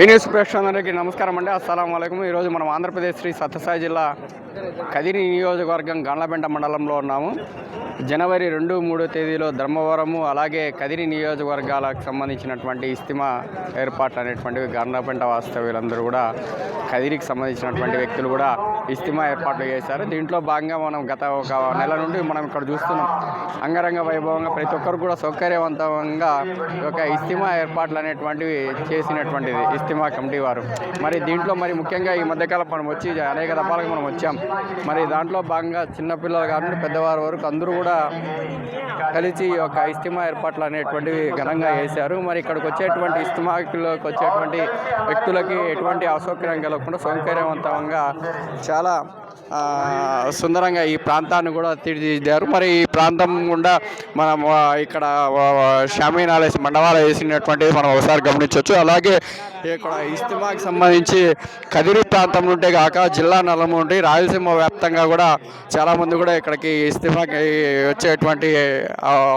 ఈ న్యూస్ ప్రేక్షకులందరికీ నమస్కారం అండి. అస్సలం అయికం ఈరోజు మనం ఆంధ్రప్రదేశ్ శ్రీ సత్యసాయి జిల్లా కదిరి నియోజకవర్గం గండ్లపెంట మండలంలో ఉన్నాము. జనవరి రెండు మూడో తేదీలో ధర్మవరము అలాగే కదిరి నియోజకవర్గాలకు సంబంధించినటువంటి ఇస్తిమా ఏర్పాట్లు అనేటువంటివి గండ్లపెంట వాస్తవ్యులందరూ కూడా కదిరికి సంబంధించినటువంటి వ్యక్తులు కూడా ఇస్తిమా ఏర్పాట్లు చేశారు. దీంట్లో భాగంగా మనం గత ఒక నెల నుండి మనం ఇక్కడ చూస్తున్నాం. అంగరంగ వైభవంగా ప్రతి ఒక్కరు కూడా సౌకర్యవంతంగా ఒక ఇస్తిమా ఏర్పాట్లు అనేటువంటివి చేసినటువంటిది ఇస్తిమా కమిటీ వారు. మరి దీంట్లో మరి ముఖ్యంగా ఈ మధ్యకాలం మనం వచ్చి అనేక రకాలుగా మనం వచ్చాం. మరి దాంట్లో భాగంగా చిన్నపిల్లలు కానీ పెద్దవారి వరకు అందరూ కూడా కలిసి ఈ యొక్క ఇస్తిమా ఏర్పాట్లు అనేటువంటివి ఘనంగా చేశారు. మరి ఇక్కడికి వచ్చేటువంటి ఇస్తిమాకి వచ్చేటువంటి వ్యక్తులకి ఎటువంటి అసౌకర్యం కలగకుండా సౌకర్యవంతంగా చాలా సుందరంగా ఈ ప్రాంతాన్ని కూడా తీర్చిదిద్దారు. మరి ఈ ప్రాంతం గుండా మనం ఇక్కడ షామీనాలు వేసి మండవాలు వేసినటువంటిది మనం ఒకసారి గమనించవచ్చు. అలాగే ఇక్కడ ఇస్తిమాకి సంబంధించి కదిరి ప్రాంతం నుండే కాక జిల్లా నలుము నుండి రాయలసీమ వ్యాప్తంగా కూడా చాలామంది కూడా ఇక్కడికి ఇస్తిమాకి వచ్చేటువంటి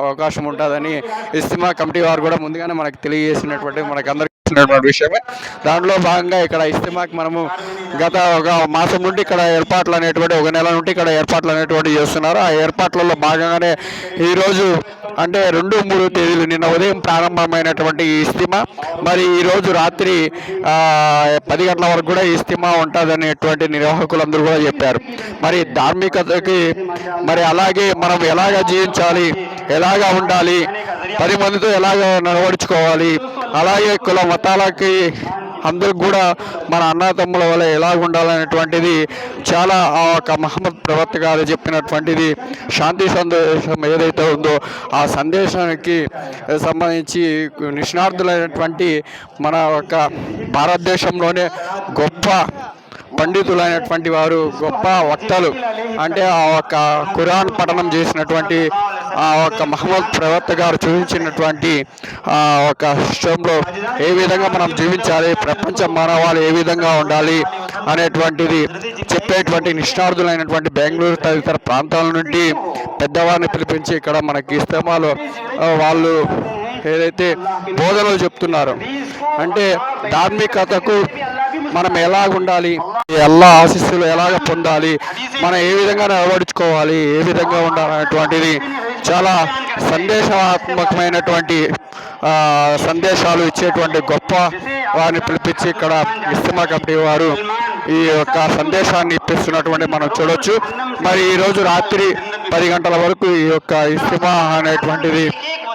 అవకాశం ఉంటుందని ఇస్తిమా కమిటీ వారు కూడా ముందుగానే మనకు తెలియజేసినటువంటి మనకు చేస్తున్నటువంటి విషయమే. దాంట్లో భాగంగా ఇక్కడ ఇస్తిమాకి మనము గత ఒక మాసం నుండి ఇక్కడ ఏర్పాట్లు అనేటువంటి ఒక నెల నుండి ఇక్కడ ఏర్పాట్లు అనేటువంటి చేస్తున్నారు. ఆ ఏర్పాట్లలో భాగంగానే ఈరోజు అంటే రెండు మూడు తేదీలు నిన్న ఉదయం ప్రారంభమైనటువంటి ఈ ఇస్తిమా. మరి ఈరోజు రాత్రి పది గంటల వరకు కూడా ఈ ఇస్తిమా ఉంటుందనేటువంటి నిర్వాహకులందరూ కూడా చెప్పారు. మరి ధార్మికతకి మరి అలాగే మనం ఎలాగ జీవించాలి ఎలాగ ఉండాలి పది మందితో ఎలాగ నడవడుచుకోవాలి అలాగే కుల మతాలకి అందరికి కూడా మన అన్నతమ్ముల వల్ల ఎలా ఉండాలనేటువంటిది చాలా ఆ ఒక మహమ్మద్ ప్రవక్త గారు చెప్పినటువంటిది శాంతి సందేశం ఏదైతే ఉందో ఆ సందేశానికి సంబంధించి నిష్ణార్థులైనటువంటి మన యొక్క భారతదేశంలోనే గొప్ప పండితులైనటువంటి వారు గొప్ప వక్తలు. అంటే ఆ యొక్క ఖురాన్ పఠనం చేసినటువంటి ఒక మహమ్మద్ ప్రవక్త గారు చూపించినటువంటి ఆ ఒక విషయంలో ఏ విధంగా మనం జీవించాలి ప్రపంచ మానవాళి ఏ విధంగా ఉండాలి అనేటువంటిది చెప్పేటువంటి నిష్ణార్థులైనటువంటి బెంగళూరు తదితర ప్రాంతాల నుండి పెద్దవారిని పిలిపించి ఇక్కడ మనకి ఇస్తమాలు వాళ్ళు ఏదైతే బోధనలు చెప్తున్నారు అంటే ధార్మికతకు మనం ఎలా ఉండాలి ఎలా ఆశీస్సులు ఎలాగ పొందాలి మనం ఏ విధంగా నిలబడుచుకోవాలి ఏ విధంగా ఉండాలనేటువంటిది చాలా సందేశాత్మకమైనటువంటి సందేశాలు ఇచ్చేటువంటి గొప్ప వారిని పిలిపించి ఇక్కడ ఇస్తమా కమిటీ వారు ఈ యొక్క సందేశాన్ని ఇప్పిస్తున్నటువంటి మనం చూడవచ్చు మరి ఈరోజు రాత్రి పది గంటల వరకు ఈ యొక్క ఇస్తమా అనేటువంటిది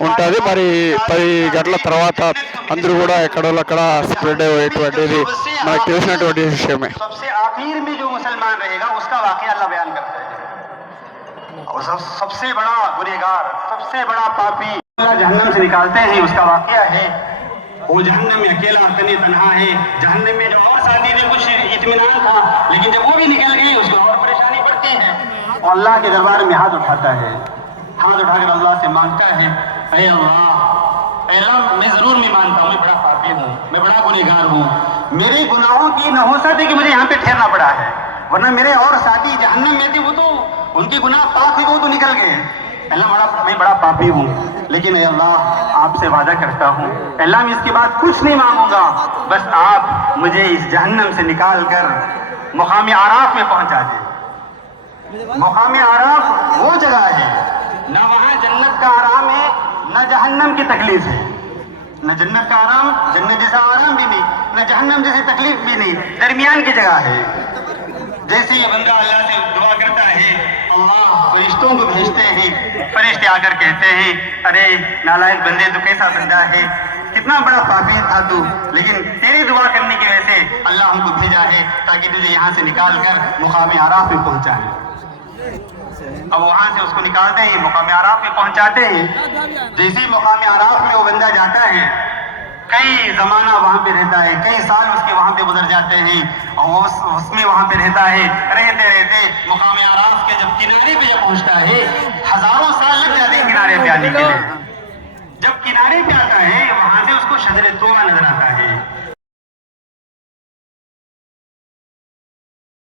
ఉంటుంది. మరి పది గంటల తర్వాత అందరూ కూడా ఎక్కడో అక్కడ స్ప్రెడ్ అయ్యేటువంటిది మనకు తెలిసినటువంటి విషయమే. اور سب سے بڑا گنہگار سب سے بڑا پاپی۔ اللہ جہنم سے نکالتے ہیں اس کا واقعہ ہے۔ وہ جہنم میں اکیلا اور تنہا ہے۔ جہنم میں جو اور ساتھی تھے کچھ اطمینان تھا لیکن جب وہ بھی نکل گئے اس کو اور پریشانی پڑتی ہے۔ اور اللہ کے دربار میں ہاتھ اٹھاتا ہے۔ ہاتھ اٹھا کر اللہ سے مانگتا ہے۔ اے اللہ اے اللہ میں ضرور میں مانتا ہوں میں بڑا پاپی ہوں میں بڑا گنہگار ہوں۔ میرے گناہوں کی نحوست ہے کہ مجھے یہاں پہ ٹھہرنا پڑا ہے ورنہ میرے اور ساتھی جہنم میں تھے وہ تو ان کے گناہ پاک ہی وہ تو نکل گئے اللہ بڑا میں بڑا پاپی ہوں، لیکن اے اللہ آپ سے وعدہ کرتا ہوں۔ اللہ میں اس کے بعد کچھ نہیں مانگوں گا۔ بس آپ مجھے اس جہنم سے نکال کر مقام آراف میں پہنچا دیں۔ مقام آراف وہ جگہ ہے، نہ وہاں جنت کا آرام ہے، نہ جہنم کی تکلیف ہے۔ نہ جنت کا آرام، جنت جیسا آرام بھی نہیں، نہ جہنم جیسی تکلیف بھی نہیں۔ درمیان کی جگہ ہے۔ جیسے یہ بندہ اللہ سے فرشتوں کو بھیجتے ہیں۔ فرشتے آ کر کہتے ہیں، ارے، نالائق بندے تو کیسا بندہ ہے؟ کتنا بڑا پاپی تھا تو۔ لیکن تیری دعا کرنے کی وجہ سے اللہ ہم کو بھیجا ہے تاکہ تجھے یہاں سے نکال کر مقام آراف میں پہنچا ہے اب وہاں سے اس کو نکالتے ہیں، مقام آراف میں پہنچاتے ہیں۔ جیسے مقام آراف میں وہ بندہ جاتا ہے، کئی زمانہ وہاں پہ رہتا ہے۔ نہیں اس, اس میں وہاں پہ رہتا ہے رہتے رہتے مقام عراف کے جب کنارے پہ جب پہنچتا ہے ہزاروں سال لگ جاتے ہیں کنارے پہ آنے کے لیے۔ جب کنارے پہ آتا ہے وہاں سے اس کو شجر توبہ نظر آتا ہے۔